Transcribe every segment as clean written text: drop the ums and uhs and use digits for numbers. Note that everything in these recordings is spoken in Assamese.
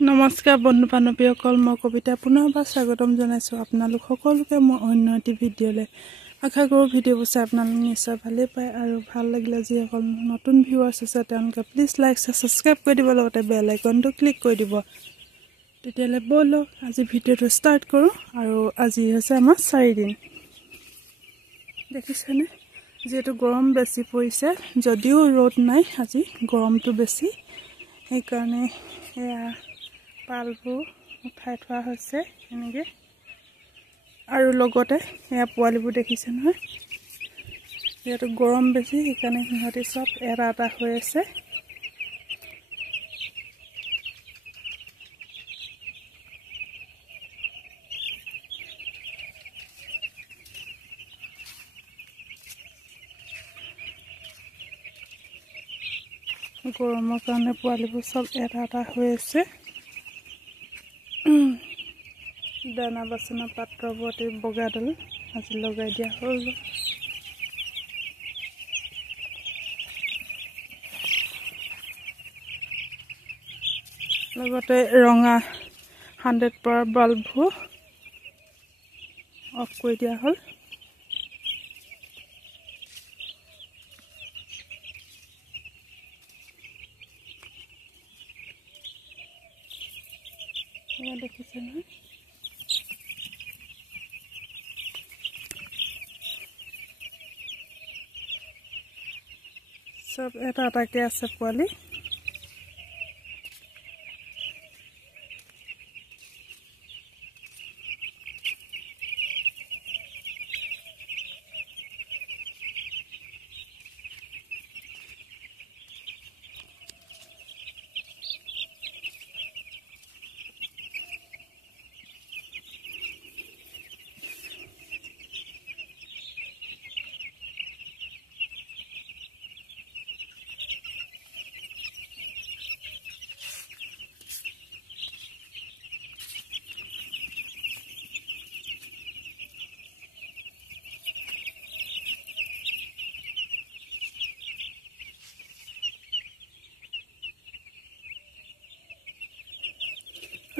নমস্কাৰ বন্ধু বান্ধৱীসকল, মই কবিতা পুনৰবাৰ স্বাগতম জনাইছোঁ আপোনালোক সকলোকে মই অন্য এটি ভিডিঅ'লৈ। আশা কৰোঁ ভিডিঅ'বোৰ চাই আপোনালোক নিশ্চয় ভালেই পায় আৰু ভাল লাগিলে যিসকল নতুন ভিউৱাৰ্ছ আছে তেওঁলোকে প্লিজ লাইক ছাবস্ক্ৰাইব কৰি দিব, লগতে বেল আইকনটো ক্লিক কৰি দিব। তেতিয়াহ'লে ব'লক আজি ভিডিঅ'টো ষ্টাৰ্ট কৰোঁ। আৰু আজি হৈছে আমাৰ 4 দিন। দেখিছেনে, যিহেতু গৰম বেছি পৰিছে, যদিও ৰ'দ নাই, আজি গৰমটো বেছি, সেইকাৰণে এয়া পালবোৰ উঠাই থোৱা হৈছে এনেকৈ। আৰু লগতে এয়া পোৱালিবোৰ দেখিছে নহয়, যিহেতু গৰম বেছি সেইকাৰণে সিহঁতি চব এটা এটা হৈ আছে। গৰমৰ কাৰণে পোৱালিবোৰ চব এটা এটা হৈ আছে। দানা বাচনৰ পাত্ৰবোৰতে বগাডাল আজি লগাই দিয়া হ'ল। লগতে ৰঙা 100 পাৱাৰ বাল্ববোৰ অফ কৰি দিয়া হ'ল। দেখিছে নহয়, চব এটা এটাকে আছে পোৱালি।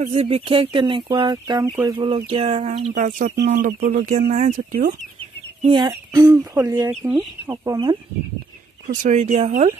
আজি বিশেষ তেনেকুৱা কাম কৰিবলগীয়া বা যত্ন ল'বলগীয়া নাই, যদিও ইয়াৰ ফলিয়াখিনি অকণমান খুচৰি দিয়া হ'ল।